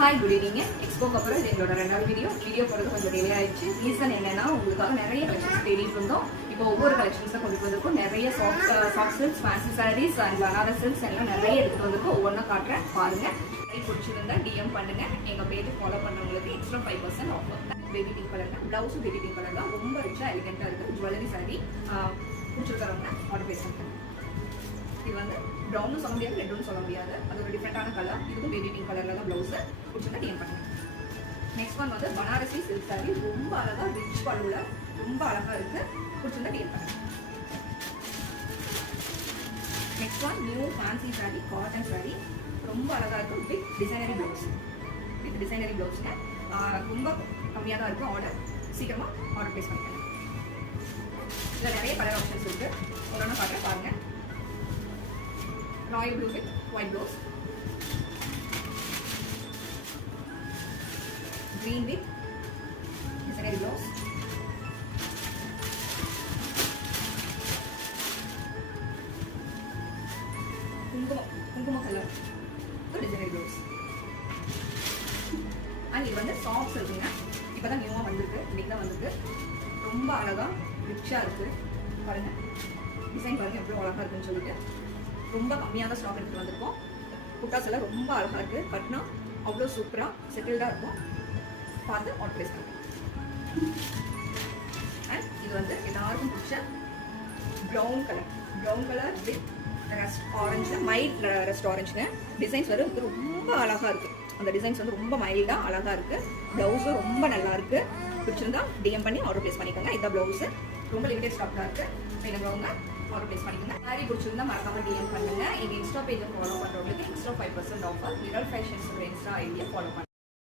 Hi good evening. எக்ஸ்போக்கு அப்புறம் இது எங்களோட ரெண்டாவது வீடியோ போடுறது கொஞ்சம் டிலே ஆயிடுச்சு. ரீசன் என்னன்னா, உங்களுக்காக நிறைய கலெக்ஷன்ஸ் தேடிட்டு இருந்தோம். இப்போ ஒவ்வொரு கலெக்ஷன்ஸாக கொண்டு வந்திருக்கோம். நிறைய soft silks, fancy saris and Banaras silks எல்லாம் நிறைய எடுத்துட்டு வந்திருக்கோம். ஒவ்வொன்றா காட்டுறேன் பாருங்க. பிடிச்சிருந்தா டிஎம் பண்ணுங்க. எங்க பேஜ் ஃபாலோ பண்றவங்களுக்கு extra 5% offer. Baby pink colour தான், பிளவுஸ் பேபி பிங்க் கலர் தான், ரொம்ப ரிச்சா எலிகென்ட்டா இருக்கு. ஜுவல்லரி சாரி பிடிச்சிருக்கிறவங்க ஆர்டர் பேஸ் பண்ணுங்க. இது வந்து ப்ரௌன்னு சொல்ல முடியாது, ரெட்னு சொல்ல முடியாது, அது ஒரு டிஃப்ரெண்டான கலர். இதுவும் பேபி பிங்க் கலர்ல தான் பிளவுஸ். பிடிச்சிருந்தா டிஎம் பண்ணுங்க. நெக்ஸ்ட் ஒன் வந்து பனாரசி சில்க் சாரி, ரொம்ப அழகா ரிச் பல்லுல ரொம்ப அழகா இருக்கு. பிடிச்சிருந்தா டிஎம் பண்ணுங்க. Next one new fancy sorry, cotton sorry, ரொம்ப அழகா இருக்கும். வித் டிசைனரி பிளவுஸ், ரொம்ப கம்மியாக தான் இருக்கும். ஆர்டர் சீக்கிரமா ஆர்டர் பிளேஸ் பண்ணிக்கலாம். இதில் நிறைய கலர் ஆப்ஷன்ஸ் இருக்கு. ஒன்று பார்க்குறேன் பாருங்க. Royal blue with white blouse, green with designer blouse, குங்கும கலர் designer blouse. அண்ட் இது வந்து சாக்ஸ் இருக்குங்க. இப்போதான் நியூவாக வந்திருக்கு, இன்னைக்கு தான் வந்திருக்கு. ரொம்ப அழகா ரிச்சாக இருக்கு. பாருங்க டிசைன் பாருங்க எவ்வளோ அழகா இருக்குன்னு சொல்லிட்டு ரொம்ப கம்மியாக ஸ்டாக் எடுத்துட்டு வந்திருக்கோம். புட்டாஸ் எல்லாம் ரொம்ப அழகா இருக்கு. பட்னா அவ்வளோ சூப்பராக செட்டில்டாக இருக்கும். பார்த்து ஆர்டர் பிளேஸ் பண்ணுங்க. அண்ட் இது வந்து எல்லாருக்கும் பிடிச்ச brown colour with rust orange, mild rust ஆரஞ்சுங்க. Designs வந்து ரொம்ப அழகா இருக்கு. அந்த டிசைன்ஸ் வந்து ரொம்ப மைல்டா அழகா இருக்கு. பிளவுஸும் ரொம்ப நல்லா இருக்கு. பிடிச்சிருந்தா டிஎம் பண்ணி ஆர்டர் பிளேஸ் பண்ணிக்கோங்க. இந்த பிளவுஸ் ரொம்ப லிமிடெட் ஸ்டாக் தான் இருக்கு. வேணுங்கிறவங்க ஆர்டர் பிளேஸ் பண்ணிக்கோங்க. சாரி பிடிச்சிருந்தா மறக்காம டிஎம் பண்ணுங்க. எங்க இன்ஸ்டா பேஜை ஃபாலோ பண்றவங்களுக்கு extra 5% offer. Mirror fashions Insta idea follow பண்ணுங்க.